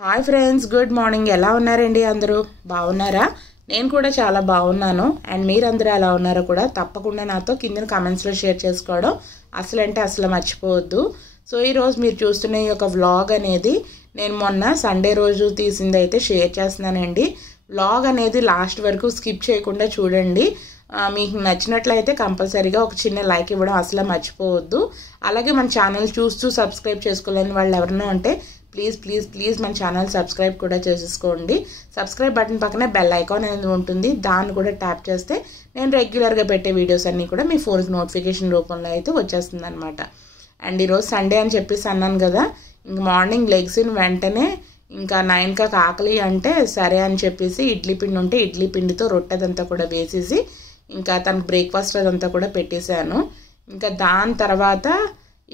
Hi friends, good morning. ఎలా ఉన్నారండి? అందరూ బాగున్నారా? నేను కూడా చాలా బాగున్నాను. అండ్ మీరందరూ ఎలా ఉన్నారో కూడా తప్పకుండా నాతో కింద కామెంట్స్లో షేర్ చేసుకోవడం అసలు మర్చిపోవద్దు. సో ఈరోజు మీరు చూస్తున్న ఈ యొక్క వ్లాగ్ అనేది నేను మొన్న సండే రోజు తీసింది అయితే షేర్ చేస్తున్నానండి. వ్లాగ్ అనేది లాస్ట్ వరకు స్కిప్ చేయకుండా చూడండి. మీకు నచ్చినట్లయితే కంపల్సరీగా ఒక చిన్న లైక్ ఇవ్వడం అసలు మర్చిపోవద్దు. అలాగే మన ఛానల్ చూస్తూ సబ్స్క్రైబ్ చేసుకోలేని వాళ్ళు ఎవరైనా ఉంటే ప్లీజ్ మన ఛానల్ సబ్స్క్రైబ్ కూడా చేసేసుకోండి. సబ్స్క్రైబ్ బటన్ పక్కనే బెల్ ఐకాన్ అనేది ఉంటుంది, దాన్ని కూడా ట్యాప్ చేస్తే నేను రెగ్యులర్గా పెట్టే వీడియోస్ అన్నీ కూడా మీ ఫోన్కి నోటిఫికేషన్ రూపంలో అయితే వచ్చేస్తుంది అనమాట. అండ్ ఈరోజు సండే అని చెప్పేసి అన్నాను కదా, ఇంక మార్నింగ్ లెగ్సిన వెంటనే ఇంకా 9కి ఆకలి అంటే సరే అని చెప్పేసి ఇడ్లీ పిండి ఉంటే ఇడ్లీ పిండితో రొట్టెదంతా కూడా వేసేసి ఇంకా తనకు బ్రేక్ఫాస్ట్ అదంతా కూడా పెట్టేశాను. ఇంకా దాని తర్వాత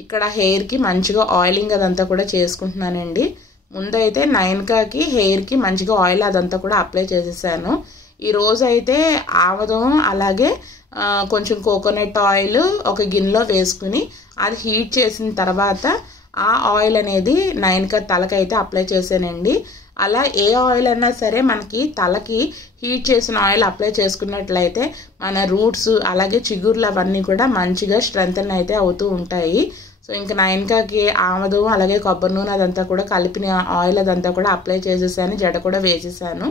ఇక్కడ హెయిర్కి మంచిగా ఆయిలింగ్ అదంతా కూడా చేసుకుంటున్నానండి. ముందైతే 9కి హెయిర్కి మంచిగా ఆయిల్ అదంతా కూడా అప్లై చేసేసాను. ఈరోజు అయితే ఆవదం అలాగే కొంచెం కోకోనట్ ఆయిల్ ఒక గిన్నెలో వేసుకుని అది హీట్ చేసిన తర్వాత ఆ ఆయిల్ అనేది 9కి తలకైతే అప్లై చేశానండి. అలా ఏ ఆయిల్ అయినా సరే మనకి తలకి హీట్ చేసిన ఆయిల్ అప్లై చేసుకున్నట్లయితే మన రూట్స్ అలాగే చిగుర్లు అవన్నీ కూడా మంచిగా స్ట్రెంగ్తన్ అయితే అవుతూ ఉంటాయి. సో ఇంకా 9కి ఆమదం అలాగే కొబ్బరి నూనె అదంతా కూడా కలిపిన ఆయిల్ అదంతా కూడా అప్లై చేసేసాను, జడ కూడా వేసేసాను.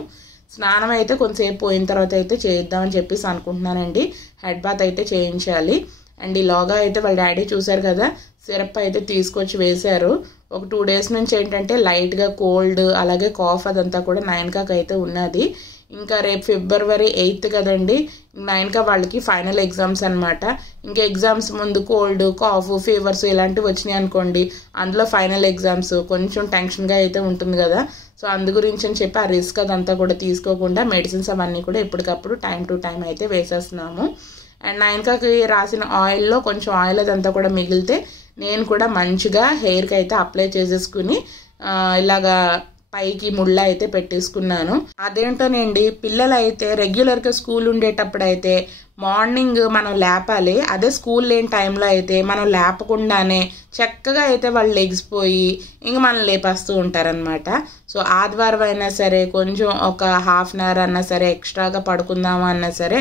స్నానం అయితే కొంతసేపు పోయిన తర్వాత అయితే చేద్దామని చెప్పేసి అనుకుంటున్నానండి. హెడ్ బాత్ అయితే చేయించాలి. అండ్ ఈలోగా అయితే వాళ్ళ డాడీ చూశారు కదా, సిరప్ అయితే తీసుకొచ్చి వేశారు. ఒక 2 డేస్ నుంచి ఏంటంటే లైట్గా కోల్డ్ అలాగే కాఫ్ అదంతా కూడా 9కి అయితే ఉన్నది. ఇంకా రేపు ఫిబ్రవరి 8 కదండి, 9కి వాళ్ళకి ఫైనల్ ఎగ్జామ్స్ అనమాట. ఇంకా ఎగ్జామ్స్ ముందు కోల్డ్ కాఫ్ ఫీవర్స్ ఇలాంటివి వచ్చినాయి అనుకోండి, అందులో ఫైనల్ ఎగ్జామ్స్ కొంచెం టెన్షన్గా అయితే ఉంటుంది కదా. సో అందు గురించి అని చెప్పి ఆ రిస్క్ అదంతా కూడా తీసుకోకుండా మెడిసిన్స్ అవన్నీ కూడా ఎప్పటికప్పుడు టైం టు టైం అయితే వేసేస్తున్నాము. అండ్ 9కి రాసిన ఆయిల్లో కొంచెం ఆయిల్ అదంతా కూడా మిగిలితే నేను కూడా మంచిగా హెయిర్కి అయితే అప్లై చేసేసుకుని ఇలాగా పైకి ముళ్ళ అయితే పెట్టేసుకున్నాను. అదేంటోనండి, పిల్లలు అయితే రెగ్యులర్గా స్కూల్ ఉండేటప్పుడు అయితే మార్నింగ్ మనం లేపాలి. అదే స్కూల్ లేని టైంలో అయితే మనం లేపకుండానే చక్కగా అయితే వాళ్ళు లెగిసిపోయి ఇంక మనం లేపేస్తూ ఉంటారనమాట. సో ఆదివారం అయినా సరే కొంచెం ఒక హాఫ్ అన్ అవర్ అన్నా సరే ఎక్స్ట్రాగా పడుకుందామా అన్నా సరే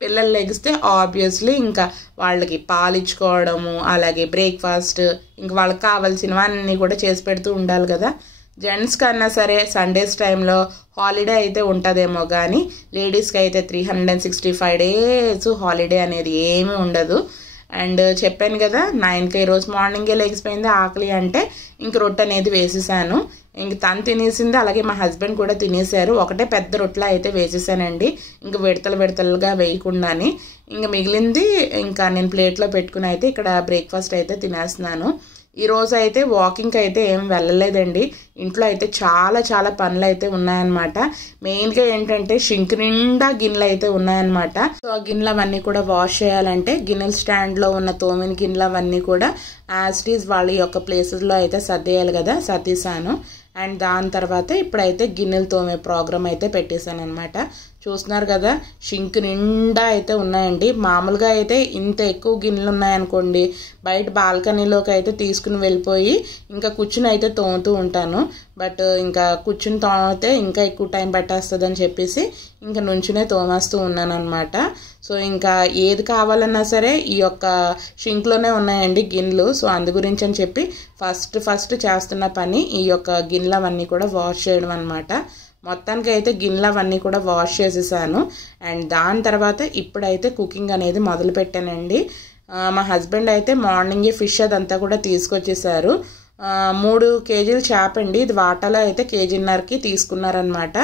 పిల్లలు లెగిస్తే ఆబ్వియస్లీ ఇంకా వాళ్ళకి పాలు ఇచ్చుకోవడము అలాగే బ్రేక్ఫాస్ట్ ఇంకా వాళ్ళకి కావాల్సినవన్నీ కూడా చేసి పెడుతూ ఉండాలి కదా. జెంట్స్ కన్నా సరే సండేస్ టైంలో హాలిడే అయితే ఉంటుందేమో కానీ లేడీస్కి అయితే 365 డేస్ హాలిడే అనేది ఏమీ ఉండదు. అండ్ చెప్పాను కదా 9కి ఈరోజు మార్నింగే లెగిసిపోయింది ఆకలి అంటే ఇంక రొట్టె అనేది వేసేసాను. ఇంక తను తినేసింది, అలాగే మా హస్బెండ్ కూడా తినేశారు. ఒకటే పెద్ద రొట్టెలు అయితే వేసేసానండి, ఇంక విడతలుగా వేయకుండాని. ఇంక మిగిలింది ఇంకా నేను ప్లేట్లో పెట్టుకుని అయితే ఇక్కడ బ్రేక్ఫాస్ట్ అయితే తినేస్తున్నాను. ఈరోజు అయితే వాకింగ్కి అయితే ఏం వెళ్ళలేదండి, ఇంట్లో అయితే చాలా పనులు అయితే ఉన్నాయన్నమాట. మెయిన్గా ఏంటంటే షింక్ నిండా గిన్నెలు అయితే ఉన్నాయన్నమాట. సో ఆ గిన్నెలు అవన్నీ కూడా వాష్ చేయాలంటే గిన్నెల స్టాండ్లో ఉన్న తోమిన గిన్నెలు అవన్నీ కూడా యాజ్ ఇట్ ఈజ్ వాళ్ళ యొక్క ప్లేసెస్లో అయితే సర్దేయాలి కదా, సర్దేశాను. అండ్ దాని తర్వాత ఇప్పుడైతే గిన్నెలు తోమే ప్రోగ్రామ్ అయితే పెట్టేశాను అనమాట. చూస్తున్నారు కదా, షింక్ నిండా అయితే ఉన్నాయండి. మామూలుగా అయితే ఇంత ఎక్కువ గిన్నెలు ఉన్నాయనుకోండి బయట బాల్కనీలోకి అయితే తీసుకుని వెళ్ళిపోయి ఇంకా కూర్చుని అయితే తోముతూ ఉంటాను. బట్ ఇంకా కూర్చుని తోమితే ఇంకా ఎక్కువ టైం పట్టేస్తుంది అని చెప్పేసి ఇంకా నుంచునే తోమేస్తూ ఉన్నాను అనమాట. సో ఇంకా ఏది కావాలన్నా సరే ఈ యొక్క షింక్లోనే ఉన్నాయండి గిన్నెలు. సో అందు గురించి అని చెప్పి ఫస్ట్ చేస్తున్న పని ఈ యొక్క గిన్నెలు అవన్నీ కూడా వాష్ చేయడం అనమాట. మొత్తానికి అయితే గిన్నెలు అవన్నీ కూడా వాష్ చేసేసాను. అండ్ దాని తర్వాత ఇప్పుడైతే కుకింగ్ అనేది మొదలు పెట్టానండి. మా హస్బెండ్ అయితే మార్నింగే ఫిష్ అదంతా కూడా తీసుకొచ్చేసారు. 3 కేజీలు చేప అండి, ఇది వాటాలో అయితే 1.5 తీసుకున్నారనమాట.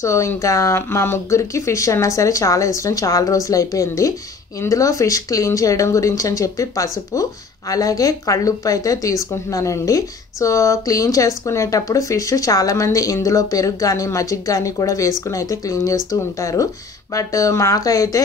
సో ఇంకా మా ముగ్గురికి ఫిష్ అన్నా సరే చాలా ఇష్టం, చాలా రోజులు అయిపోయింది. ఇందులో ఫిష్ క్లీన్ చేయడం గురించి అని చెప్పి పసుపు అలాగే కళ్ళుప్పు అయితే తీసుకుంటున్నానండి. సో క్లీన్ చేసుకునేటప్పుడు ఫిష్ చాలామంది ఇందులో పెరుగు కానీ మజ్జిగ కానీ కూడా వేసుకుని అయితే క్లీన్ చేస్తూ ఉంటారు. బట్ మాకైతే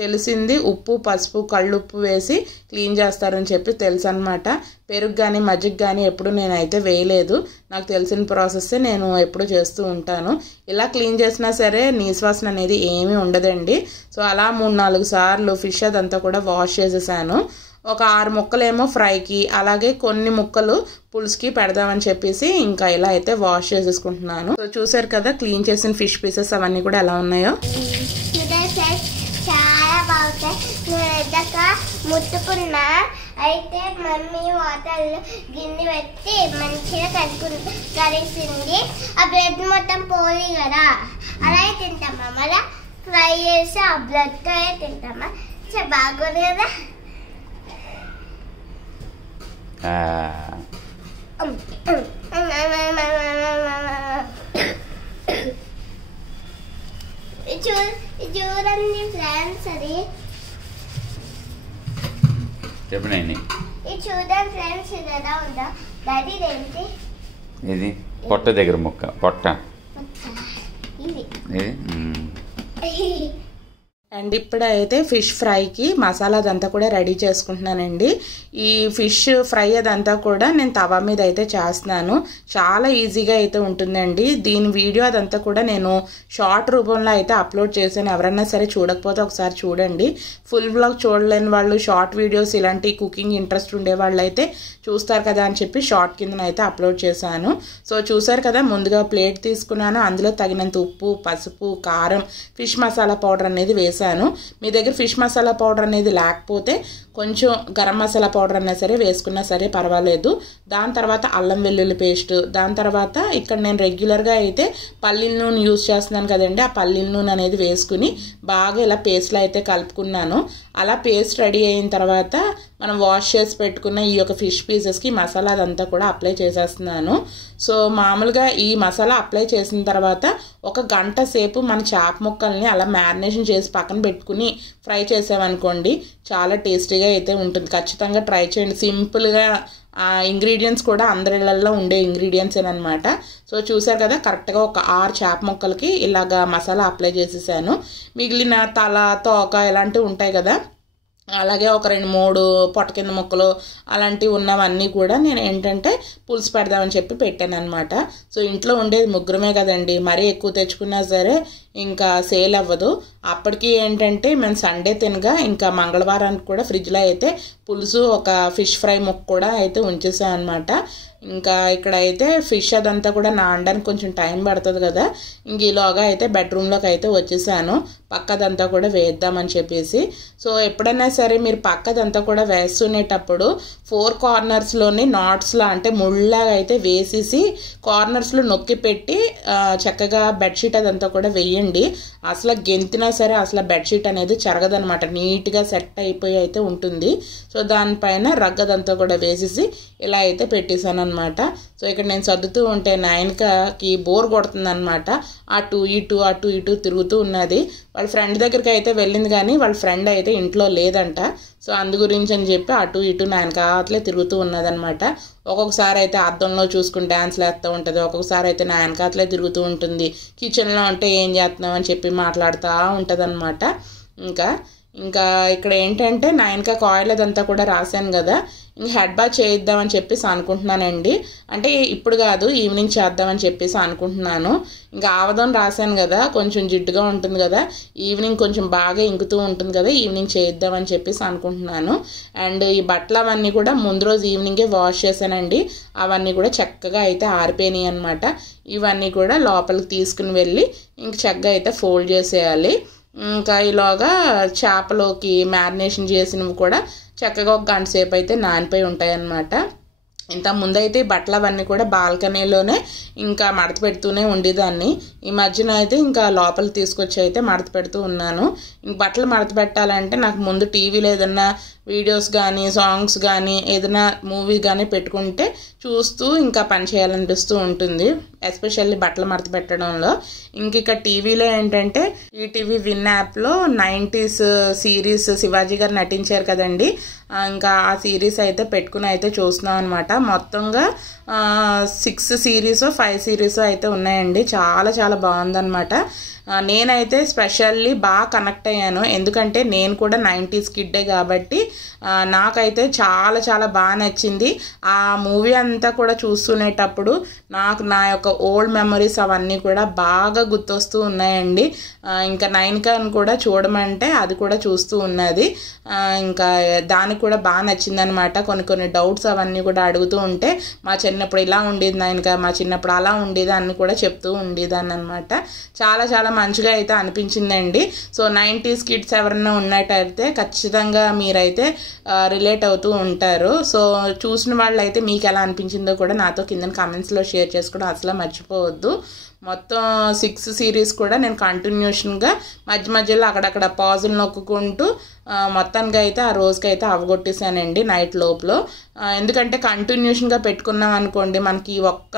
తెలిసింది ఉప్పు పసుపు కళ్ళుప్పు వేసి క్లీన్ చేస్తారని చెప్పి తెలుసు అనమాట. పెరుగు కానీ మజ్జిగ కానీ ఎప్పుడు నేనైతే వేయలేదు, నాకు తెలిసిన ప్రాసెస్సే నేను ఎప్పుడు చేస్తూ ఉంటాను. ఇలా క్లీన్ చేసినా సరే నీసువాసన అనేది ఏమీ ఉండదండి. సో అలా 3-4 సార్లు ఫిష్ అదంతా కూడా వాష్ చేసేసాను. ఒక 6 ముక్కలేమో ఫ్రైకి, అలాగే కొన్ని ముక్కలు పులుసుకి పెడదామని చెప్పేసి ఇంకా ఇలా అయితే వాష్ చేసేసుకుంటున్నాను. సో చూసారు కదా క్లీన్ చేసిన ఫిష్ పీసెస్ అవన్నీ కూడా ఎలా ఉన్నాయో. చాలా బాగుంటాయి. ముట్టుకున్నా అయితే మమ్మీ వాటర్లో గిన్నె పెట్టి మంచిగా కరిసింది. ఆ బ్లడ్ మొత్తం పోలి కదా, అలాగే తింటామా, మళ్ళీ ఫ్రై చేసి ఆ బ్లడ్తో తింటామా. చాలా బాగుంది కదా. చూడండి ఫ్రెండ్స్, అది చెప్పండి. ఇది చూడండి ఫ్రెండ్స్, ఇది ఎలా ఉందా డాడీ? ఏంటి ఇది? పొట్ట దగ్గర ముక్క, పొట్ట ఇది. అండ్ ఇప్పుడైతే ఫిష్ ఫ్రైకి మసాలా అదంతా కూడా రెడీ చేసుకుంటున్నానండి. ఈ ఫిష్ ఫ్రై అదంతా కూడా నేను తవా మీద అయితే చేస్తున్నాను. చాలా ఈజీగా అయితే ఉంటుందండి. దీని వీడియో అదంతా కూడా నేను షార్ట్ రూపంలో అయితే అప్లోడ్ చేశాను. ఎవరైనా సరే చూడకపోతే ఒకసారి చూడండి. ఫుల్ వ్లాగ్ చూడలేని వాళ్ళు షార్ట్ వీడియోస్ ఇలాంటి కుకింగ్ ఇంట్రెస్ట్ ఉండే వాళ్ళు అయితే చూస్తారు కదా అని చెప్పి షార్ట్ కింద అయితే అప్లోడ్ చేశాను. సో చూసారు కదా, ముందుగా ప్లేట్ తీసుకున్నాను. అందులో తగినంత ఉప్పు, పసుపు, కారం, ఫిష్ మసాలా పౌడర్ అనేది వేసాను. మీ దగ్గర ఫిష్ మసాలా పౌడర్ అనేది లేకపోతే కొంచెం గరం మసాలా పౌడర్ అయినా సరే వేసుకున్నా సరే పర్వాలేదు. దాని తర్వాత అల్లం వెల్లుల్లి పేస్ట్, దాని తర్వాత ఇక్కడ నేను రెగ్యులర్గా అయితే పల్లీల నూనె యూజ్ చేస్తున్నాను కదండి, ఆ పల్లీల నూనె అనేది వేసుకుని బాగా ఇలా పేస్ట్లో అయితే కలుపుకున్నాను. అలా పేస్ట్ రెడీ అయిన తర్వాత మనం వాష్ చేసి పెట్టుకున్న ఈ యొక్క ఫిష్ పీసెస్కి మసాలా అదంతా కూడా అప్లై చేసేస్తున్నాను. సో మామూలుగా ఈ మసాలా అప్లై చేసిన తర్వాత 1 గంట సేపు మన చేప ముక్కల్ని అలా మ్యారినేషన్ చేసి పక్కన పెట్టుకుని ఫ్రై చేసామనుకోండి, చాలా టేస్టీగా అయితే ఉంటుంది. ఖచ్చితంగా ట్రై చేయండి. సింపుల్గా ఇంగ్రీడియంట్స్ కూడా అందరిళ్ళల్లో ఉండే ఇంగ్రీడియంట్స్ అనమాట. సో చూసారు కదా, కరెక్ట్గా ఒక 6 చేప ముక్కలకి ఇలాగా మసాలా అప్లై చేసేసాను. మిగిలిన తల, తోక ఇలాంటివి ఉంటాయి కదా, అలాగే ఒక 2-3 పొట్ట కింద ముక్కలు అలాంటివి ఉన్నవన్నీ కూడా నేను ఏంటంటే పులుసు పెడదామని చెప్పి పెట్టాను అనమాట. సో ఇంట్లో ఉండేది ముగ్గురమే కదండి, మరీ ఎక్కువ తెచ్చుకున్నా సరే ఇంకా సేల్ అవ్వదు. అప్పటికి ఏంటంటే మేము సండే తినగా ఇంకా మంగళవారానికి కూడా ఫ్రిడ్జ్లో అయితే పులుసు, ఒక ఫిష్ ఫ్రై ముక్క కూడా అయితే ఉంచేసాను అనమాట. ఇంకా ఇక్కడ అయితే ఫిష్ అదంతా కూడా నానడానికి కొంచెం టైం పడుతుంది కదా, ఇంక ఈలోగా అయితే బెడ్రూమ్లోకి అయితే వచ్చేసాను పక్కదంతా కూడా వేద్దామని చెప్పేసి. సో ఎప్పుడైనా సరే మీరు పక్కదంతా కూడా వేసుకునేటప్పుడు 4 కార్నర్స్లోని నాట్స్లా అంటే ముళ్ళలాగా అయితే వేసేసి కార్నర్స్లో నొక్కి పెట్టి చక్కగా బెడ్షీట్ అదంతా కూడా వేయండి. అసలు గెంతినా సరే అసలు బెడ్షీట్ అనేది చెరగదనమాట, నీట్గా సెట్ అయిపోయి అయితే ఉంటుంది. సో దానిపైన రగ్గదంతా కూడా వేసేసి ఇలా అయితే పెట్టేశాను అనమాట. సో ఇక్కడ నేను సర్దుతూ ఉంటే నాయనకి బోర్ కొడుతుంది అనమాట. అటు ఇటు తిరుగుతూ ఉన్నది. వాళ్ళ ఫ్రెండ్ దగ్గరికి అయితే వెళ్ళింది కానీ వాళ్ళ ఫ్రెండ్ అయితే ఇంట్లో లేదంట. సో అందు గురించి అని చెప్పి అటు ఇటు నాయనకాతలే తిరుగుతూ ఉన్నదనమాట. ఒక్కొక్కసారి అయితే అద్దంలో చూసుకుని డ్యాన్స్లు వేస్తూ ఉంటుంది, ఒక్కొక్కసారి అయితే నాయనకాతలే తిరుగుతూ ఉంటుంది. కిచెన్లో ఉంటే ఏం చేస్తున్నావు అని చెప్పి మాట్లాడుతూ ఉంటుంది అనమాట. ఇంకా ఇక్కడ ఏంటంటే నాయనక ఆయిల్ అదంతా కూడా రాశాను కదా, ఇంక హెడ్ బాత్ చేయిద్దామని చెప్పేసి అనుకుంటున్నానండి. అంటే ఇప్పుడు కాదు, ఈవినింగ్ చేద్దామని చెప్పేసి అనుకుంటున్నాను. ఇంకా ఆవదం రాశాను కదా, కొంచెం జిడ్డుగా ఉంటుంది కదా, ఈవినింగ్ కొంచెం బాగా ఇంకుతూ ఉంటుంది కదా, ఈవినింగ్ చేయిద్దామని చెప్పేసి అనుకుంటున్నాను. అండ్ ఈ బట్టలు అవన్నీ కూడా ముందు రోజు ఈవినింగే వాష్ చేశానండి. అవన్నీ కూడా చక్కగా అయితే ఆరిపోయినాయి అనమాట. ఇవన్నీ కూడా లోపలికి తీసుకుని వెళ్ళి ఇంక చక్కగా అయితే ఫోల్డ్ చేసేయాలి. ఇంకా ఈలోగా చేపలోకి మ్యారినేషన్ చేసినవి కూడా చక్కగా 1 గంట సేపు అయితే నానిపోయి ఉంటాయి అన్నమాట. ఇంత ముందైతే బట్టలు అవన్నీ కూడా బాల్కనీలోనే ఇంకా మడత పెడుతూనే ఉండేదాన్ని. ఈ మధ్యన అయితే ఇంకా లోపలికి తీసుకొచ్చి అయితే మడత పెడుతూ ఉన్నాను. ఇంక బట్టలు మడత పెట్టాలంటే నాకు ముందు టీవీలో ఏదన్నా వీడియోస్ కానీ సాంగ్స్ కానీ ఏదైనా మూవీ కానీ పెట్టుకుంటే చూస్తూ ఇంకా పని చేయాలనిపిస్తూ ఉంటుంది, ఎస్పెషల్లీ బట్టలు మడత పెట్టడంలో. ఇంక టీవీలో ఏంటంటే ఈటీవీ విన్ యాప్లో 90s సిరీస్ శివాజీ గారు నటించారు కదండి, ఇంకా ఆ సిరీస్ అయితే పెట్టుకుని అయితే చూస్తున్నాం అనమాట. మొత్తంగా 6 సిరీస్ 5 సిరీస్ అయితే ఉన్నాయండి. చాలా చాలా బాగుందన్నమాట. నేనైతే స్పెషల్లీ బాగా కనెక్ట్ అయ్యాను, ఎందుకంటే నేను కూడా 90s కిడ్డే కాబట్టి నాకైతే చాలా చాలా బాగా నచ్చింది. ఆ మూవీ అంతా కూడా చూస్తునేటప్పుడు నాకు నా యొక్క ఓల్డ్ మెమరీస్ అవన్నీ కూడా బాగా గుర్తొస్తూ ఉన్నాయండి. ఇంకా నైన్కాని కూడా చూడమంటే అది కూడా చూస్తూ ఉన్నది. ఇంకా దానికి కూడా బాగా నచ్చిందనమాట. కొన్ని డౌట్స్ అవన్నీ కూడా అడుగుతూ ఉంటే మా చిన్నప్పుడు ఇలా ఉండేది నైన్కా, మా చిన్నప్పుడు అలా ఉండేది అని కూడా చెప్తూ ఉండేదాన్ని అనమాట. చాలా చాలా మంచిగా అయితే అనిపించిందండి. సో 90s కిడ్స్ ఎవరైనా ఉన్నట్టయితే ఖచ్చితంగా మీరైతే రిలేట్ అవుతూ ఉంటారు. సో చూసిన వాళ్ళు అయితే మీకు ఎలా అనిపించిందో కూడా నాతో కింద కామెంట్స్లో షేర్ చేసుకోవడం అసలు మర్చిపోవద్దు. మొత్తం 6 సిరీస్ కూడా నేను కంటిన్యూషన్గా మధ్య మధ్యలో అక్కడక్కడ పాజులు నొక్కుంటూ మొత్తానికి అయితే ఆ రోజుకైతే అవగొట్టేసానండి నైట్ లోపల. ఎందుకంటే కంటిన్యూషన్గా పెట్టుకున్నాం అనుకోండి మనకి ఒక్క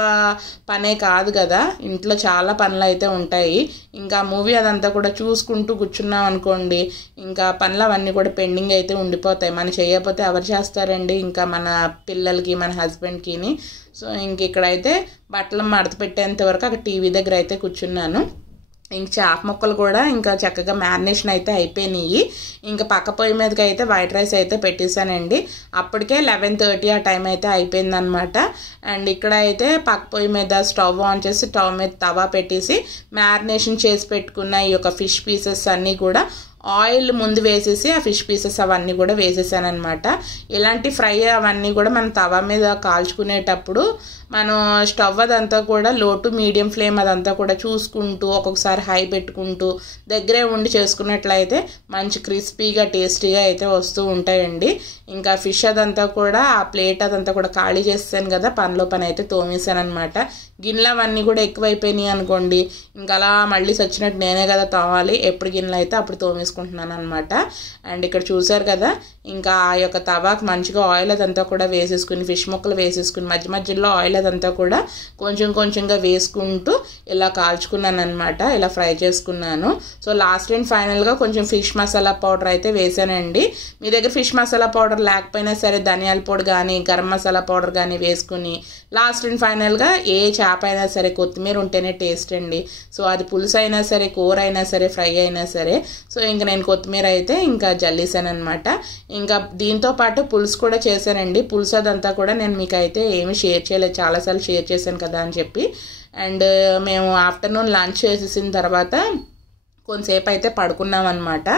పనే కాదు కదా, ఇంట్లో చాలా పనులు అయితే ఉంటాయి. ఇంకా మూవీ అదంతా కూడా చూసుకుంటూ కూర్చున్నాం అనుకోండి ఇంకా పనులు అవన్నీ కూడా పెండింగ్ అయితే ఉండిపోతాయి. మనం చేయకపోతే ఎవరు చేస్తారండి, ఇంకా మన పిల్లలకి మన హస్బెండ్కిని. సో ఇంక ఇక్కడైతే బట్టలు మడత పెట్టేంత వరకు అక్కడ టీవీ దగ్గర అయితే కూర్చున్నాను. ఇంక చేప ముక్కలు కూడా ఇంకా చక్కగా మ్యారినేషన్ అయితే అయిపోయినాయి. ఇంకా పక్క పొయ్యి మీదకి అయితే వైట్ రైస్ అయితే పెట్టేశానండి. అప్పటికే 11:30 ఆ టైం అయితే అయిపోయిందనమాట. అండ్ ఇక్కడ అయితే పక్క పొయ్యి మీద స్టవ్ ఆన్ చేసి స్టవ్ మీద తవా పెట్టేసి మ్యారినేషన్ చేసి పెట్టుకున్న ఈ యొక్క ఫిష్ పీసెస్ అన్నీ కూడా ఆయిల్ ముందు వేసేసి ఆ ఫిష్ పీసెస్ అవన్నీ కూడా వేసేసాను అనమాట. ఇలాంటి ఫ్రై అవన్నీ కూడా మనం తవా మీద కాల్చుకునేటప్పుడు మనం స్టవ్ అదంతా కూడా లో టు మీడియం ఫ్లేమ్ అదంతా కూడా చూసుకుంటూ ఒక్కొక్కసారి హై పెట్టుకుంటూ దగ్గరే ఉండి చేసుకున్నట్లయితే మంచి క్రిస్పీగా టేస్టీగా అయితే వస్తూ ఉంటాయండి. ఇంకా ఫిష్ అదంతా కూడా ఆ ప్లేట్ అదంతా కూడా ఖాళీ చేస్తాను కదా, పనిలో పని అయితే తోమేసాను అనమాట. గిన్నెలు అవన్నీ కూడా ఎక్కువైపోయినాయి అనుకోండి ఇంకా అలా మళ్ళీ వచ్చినట్టు నేనే కదా తోమాలి, ఎప్పుడు గిన్నెలు అయితే అప్పుడు తోమేసుకుంటున్నాను అనమాట. అండ్ ఇక్కడ చూసారు కదా ఇంకా ఆ యొక్క తవాకు మంచిగా ఆయిల్ అదంతా కూడా వేసేసుకుని ఫిష్ ముక్కలు వేసేసుకుని మధ్య మధ్యలో ఆయిల్ అదంతా కూడా కొంచెంగా వేసుకుంటూ ఇలా కాల్చుకున్నాను అనమాట. ఇలా ఫ్రై చేసుకున్నాను. సో లాస్ట్ అండ్ ఫైనల్గా కొంచెం ఫిష్ మసాలా పౌడర్ అయితే వేసానండి. మీ దగ్గర ఫిష్ మసాలా పౌడర్ లేకపోయినా సరే ధనియాల పొడి కానీ గరం మసాలా పౌడర్ కానీ వేసుకుని లాస్ట్ అండ్ ఫైనల్గా ఏ చేప అయినా సరే కొత్తిమీర ఉంటేనే టేస్ట్ అండి. సో అది పులుసు అయినా సరే కూర అయినా సరే ఫ్రై అయినా సరే. సో ఇంకా నేను కొత్తిమీర అయితే ఇంకా జల్లేసాను అనమాట. ఇంకా దీంతో పాటు పులుసు కూడా చేశానండి. పులుసు అదంతా కూడా నేను మీకు అయితే ఏమీ షేర్ చేయలేదు, చాలాసార్లు షేర్ చేశాను కదా అని చెప్పి. అండ్ మేము ఆఫ్టర్నూన్ లంచ్ చేసేసిన తర్వాత కొంతసేపు అయితే పడుకున్నాం అనమాట.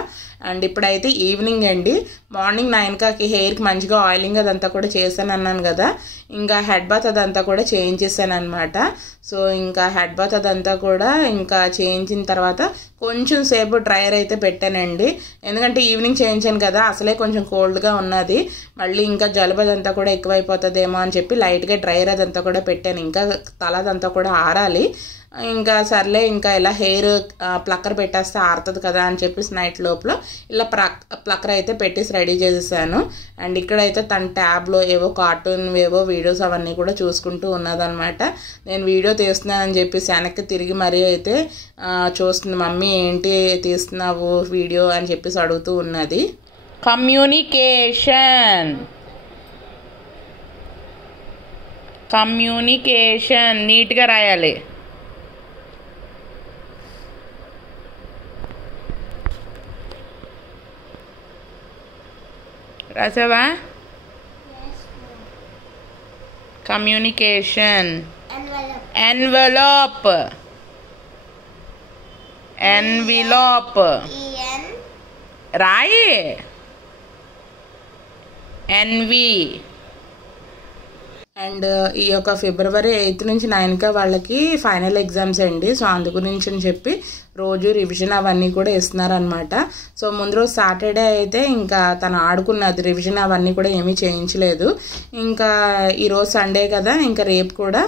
అండ్ ఇప్పుడైతే ఈవినింగ్ అండి. మార్నింగ్ 9కి హెయిర్కి మంచిగా ఆయిలింగ్ అదంతా కూడా చేశాను అన్నాను కదా, ఇంకా హెడ్ బాత్ అదంతా కూడా చేయించేసాను అనమాట. సో ఇంకా హెడ్ బాత్ అదంతా కూడా ఇంకా చేయించిన తర్వాత కొంచెం సేపు డ్రైయర్ అయితే పెట్టానండి. ఎందుకంటే ఈవినింగ్ చేయించాను కదా, అసలే కొంచెం కోల్డ్గా ఉన్నది, మళ్ళీ ఇంకా జలుబు అదంతా కూడా ఎక్కువైపోతుందేమో అని చెప్పి లైట్గా డ్రైయర్ అదంతా కూడా పెట్టాను. ఇంకా తల అదంతా కూడా ఆరాలి. ఇంకా సర్లే ఇంకా ఇలా హెయిర్ ప్లక్కర్ పెట్టేస్తే ఆరుతుంది కదా అని చెప్పేసి నైట్ లోపల ఇలా ప్లక్కర్ అయితే పెట్టేసి రెడీ చేసేసాను. అండ్ ఇక్కడైతే తన ట్యాబ్లో ఏవో కార్టూన్ ఏవో వీడియోస్ అవన్నీ కూడా చూసుకుంటూ ఉన్నదనమాట. నేను వీడియో తీస్తున్నానని చెప్పేసి వెనక్కి తిరిగి మరీ అయితే చూస్తుంది, మమ్మీ ఏంటి తీస్తున్నావు వీడియో అని చెప్పేసి అడుగుతూ ఉన్నది. కమ్యూనికేషన్ నీట్గా రాయాలి. రాసావా? కమ్యూనికేషన్ ఎన్వెలాప్ రాయి ఎన్వి. అండ్ ఈ యొక్క February 8 నుంచి 9 వాళ్ళకి ఫైనల్ ఎగ్జామ్స్ అండి. సో అందు గురించి అని చెప్పి రోజు రివిజన్ అవన్నీ కూడా ఇస్తున్నారనమాట. సో ముందు రోజు సాటర్డే అయితే ఇంకా తను ఆడుకున్నది, రివిజన్ అవన్నీ కూడా ఏమీ చేయించలేదు. ఇంకా ఈరోజు సండే కదా, ఇంకా రేపు కూడా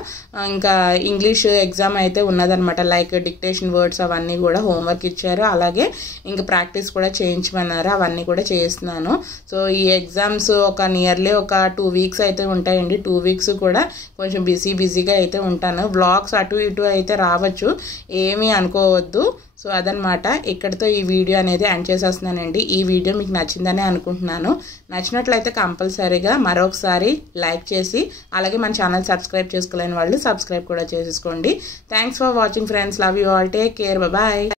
ఇంకా ఇంగ్లీష్ ఎగ్జామ్ అయితే ఉన్నదనమాట. లైక్ డిక్టేషన్ వర్డ్స్ అవన్నీ కూడా హోంవర్క్ ఇచ్చారు, అలాగే ఇంకా ప్రాక్టీస్ కూడా చేయించమన్నారు, అవన్నీ కూడా చేస్తున్నాను. సో ఈ ఎగ్జామ్స్ ఒక నియర్లీ ఒక 2 వీక్స్ అయితే ఉంటాయండి. 2 వీక్స్ కూడా కొంచెం బిజీగా అయితే ఉంటాను. వ్లాగ్స్ అటు ఇటు అయితే రావచ్చు, ఏమీ అనుకోవద్దు. సో అదనమాట, ఇక్కడితో ఈ వీడియో అనేది ఎండ్ చేసేస్తున్నానండి. ఈ వీడియో మీకు నచ్చిందని అనుకుంటున్నాను. నచ్చినట్లయితే కంపల్సరీగా మరొకసారి లైక్ చేసి అలాగే మన ఛానల్ సబ్స్క్రైబ్ చేసుకోలేని వాళ్ళు సబ్స్క్రైబ్ కూడా చేసేసుకోండి. Thanks for watching friends. Love you all. Take care. Bye.